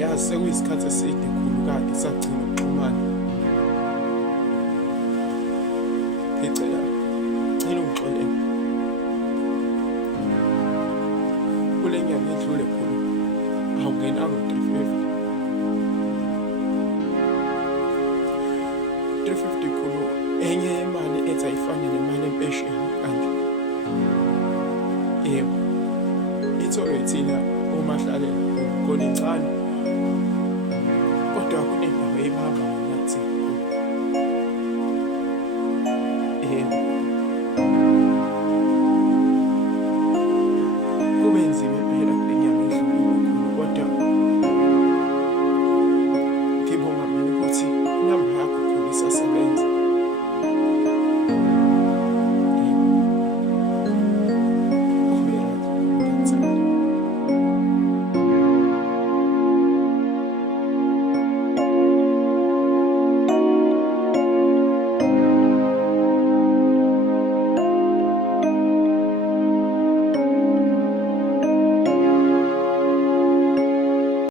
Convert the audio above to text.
yazi sekuyisikhathi eside khulu kade sagcina ukuxhumana. Ngicela ungixolele. Kule nyanga edlule khulu awungenanga u-350. 350 khulu enye yemali ethi ayifane nemali empesheni kanje. Yebo, ithoyo thina uMahlalela khona incane, kodwa kunendawo ebamba